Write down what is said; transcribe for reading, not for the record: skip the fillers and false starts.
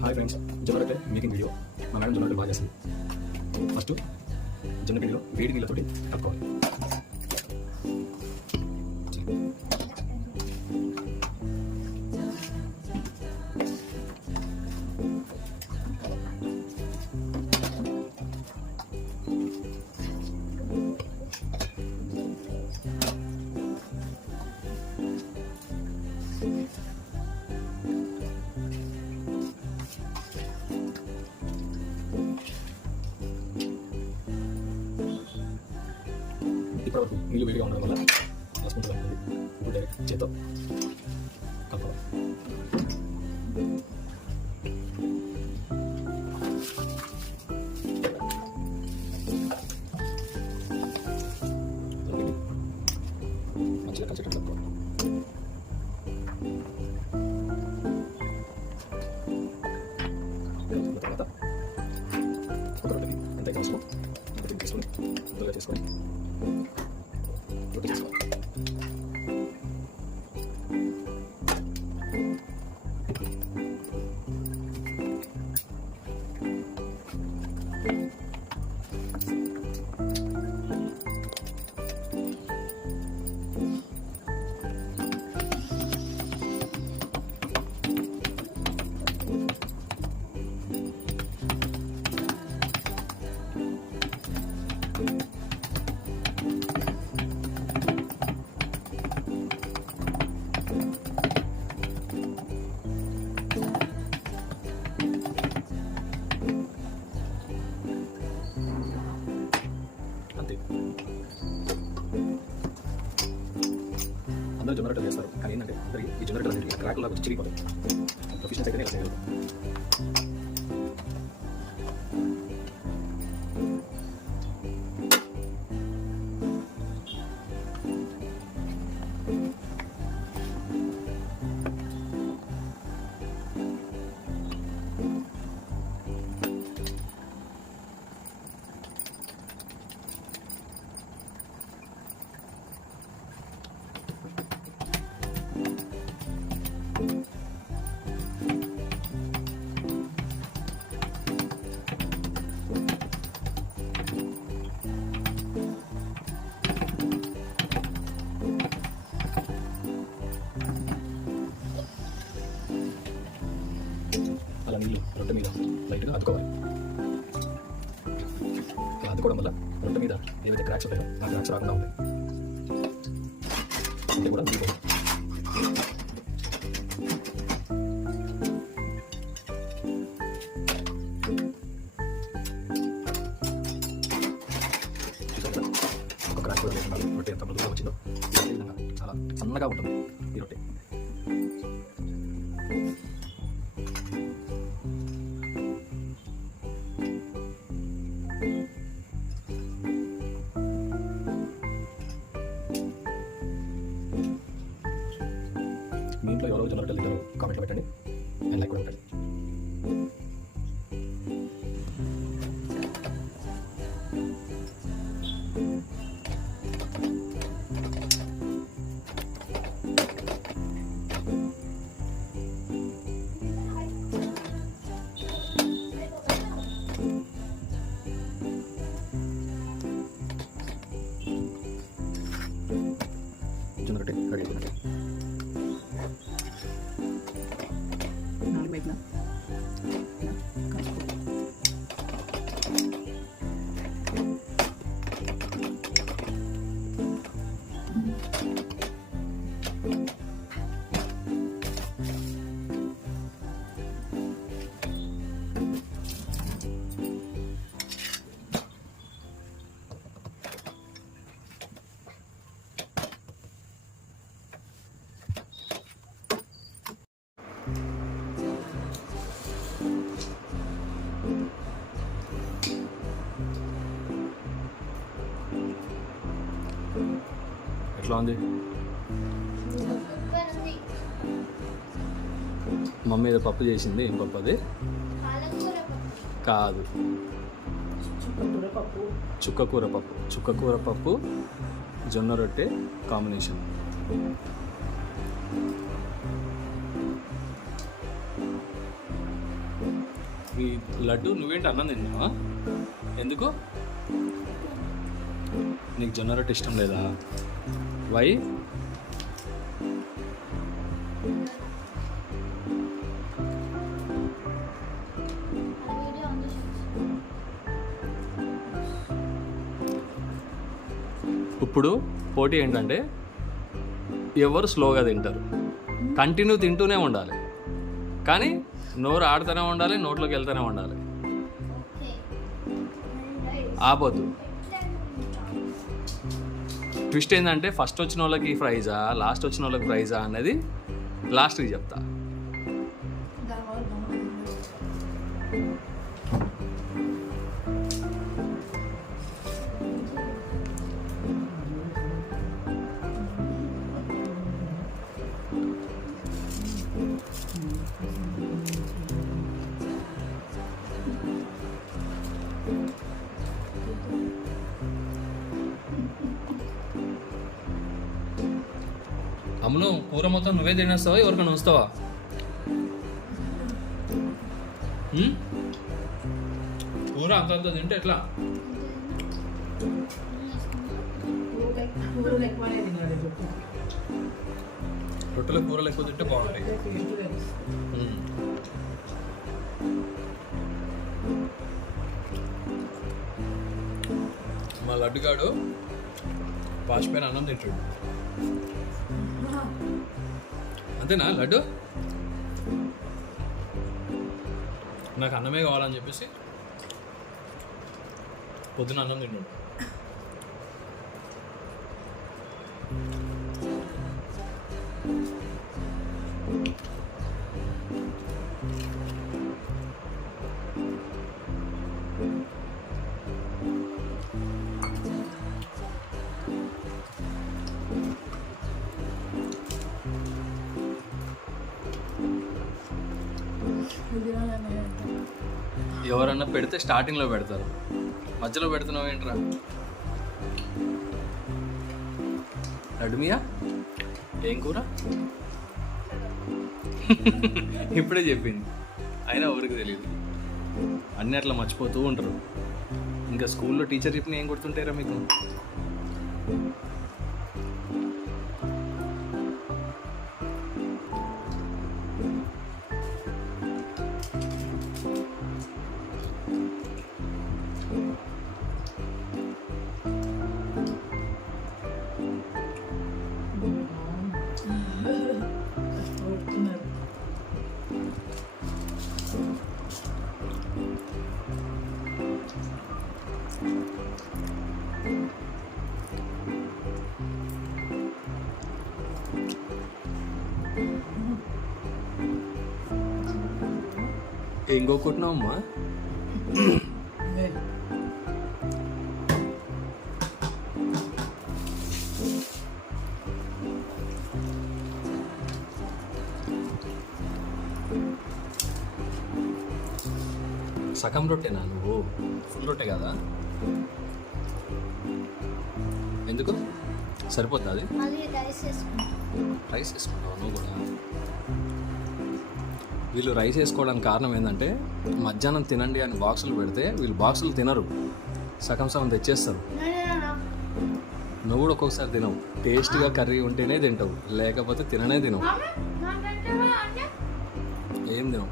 Hi friends, జొన్న రొట్టె making video. మా మేడం జొన్న రొట్టె బాగా చేస్తుంది. ఫస్ట్ జొన్న పిండిలో వేడి నీళ్ళతోటి కలుపుకోవాలి. ఇప్పటివరకు నీళ్ళు వేడిగా ఉండడం వల్ల రాసుకుంటూ ఉంటుంది. ఇప్పుడు డైరెక్ట్ చేత్తో కలుపుకోవాలి. మంచిగా కలిసేటట్టు కలుపుకోవాలి. కలుపుకున్న తర్వాత ఒక రొట్టెకి ఎంత అవసరం అంత తీసుకొని ముద్దగా చేసుకొని రొట్టె చేసుకోవాలి. అందరూ జొన్న రొట్టెలు చేస్తారు, కానీ ఏంటంటే అందరికీ ఈ జొన్న రొట్టెలు అనేది క్రాక్లాగా వచ్చి చిరిగిపోతాయి. ప్రొఫెషనల్స్ అయితేనే ఇలా చేయగలుగుతాం. అలా నీళ్ళు రొట్టె మీద లైట్గా అద్దుకోవాలి. అలా అద్దుకోవడం వల్ల రొట్టె మీద ఏవైతే క్రాక్స్ ఉంటాయో ఆ క్రాక్స్ రాకుండా ఉంటాయి. అంటే కూడా చూసారా, ఒక క్రాక్ కూడా లేకుండా రొట్టె ఎంత మృదుగా వచ్చిందో ఈ విధంగా చాలా సన్నగా ఉంటుంది ఈ రొట్టె. మీ ఇంట్లో ఎవరో జొన్న రొట్టెలు తింటారో కామెంట్లో పెట్టండి. అండ్ లైక్ కూడా పెట్టండి. జొన్న రొట్టె రెడీ అయిపోయింది. ఎట్లా ఉంది? మమ్మీ ఏదో పప్పు చేసింది. ఏం పప్పు అది? కాదు, చుక్కకూర పప్పు. చుక్కకూర పప్పు జొన్న రొట్టె కాంబినేషన్. మీ లడ్డు నువ్వేంటి అన్నం తిన్నావా? ఎందుకు? నీకు జొన్న రొట్టె ఇష్టం లేదా? వై? ఇప్పుడు పోటీ ఏంటంటే ఎవరు స్లోగా తింటారు. కంటిన్యూ తింటూనే ఉండాలి, కానీ నోరు ఆడుతూనే ఉండాలి, నోట్లోకి వెళ్తూనే ఉండాలి, ఆపొద్దు. ట్విస్ట్ ఏంటంటే ఫస్ట్ వచ్చిన వాళ్ళకి ప్రైజా, లాస్ట్ వచ్చిన వాళ్ళకి ప్రైజా అనేది లాస్ట్కి చెప్తా. అమ్మును, కూర మొత్తం నువ్వే తినేస్తావా, ఎవరికైనా వస్తావా? కూర అంతంత తింటే ఎట్లా? రొట్టెలో కూరలు ఎక్కువ తింటే బాగుంటాయి. మా లడ్డుగాడు పాచిపోయిన అన్నం తింటాడు. అంతేనా లడ్డు? నాకు అన్నమే కావాలని చెప్పేసి పొద్దున అన్నం తింటాడు. ఎవరన్నా పెడితే స్టార్టింగ్లో పెడతారు, మధ్యలో పెడుతున్నావు ఏంట్రా? లడ్డుమియా ఏం కూర? ఇప్పుడే చెప్పింది, అయినా ఎవరికి తెలియదు. అన్నీ అట్లా మర్చిపోతూ ఉంటారు. ఇంకా స్కూల్లో టీచర్ చెప్పిన ఏం గుర్తుంటారా మీకు? ఏం కోరుకుంటున్నావు అమ్మా? సగం రొట్టెనా నువ్వు? ఫుల్ రొట్టె కదా? ఎందుకు? సరిపోతుంది అది? రైస్ వేసుకుంటావు నువ్వు కూడా? వీళ్ళు రైస్ వేసుకోవడానికి కారణం ఏంటంటే మధ్యాహ్నం తినండి అని బాక్సులు పెడితే వీళ్ళు బాక్సులు తినరు, సగం సగం తెచ్చేస్తారు. నువ్వు కూడా ఒక్కొక్కసారి తినవు, టేస్ట్గా కర్రీ ఉంటేనే తింటావు, లేకపోతే తిననే తినవు. ఏం తినవు.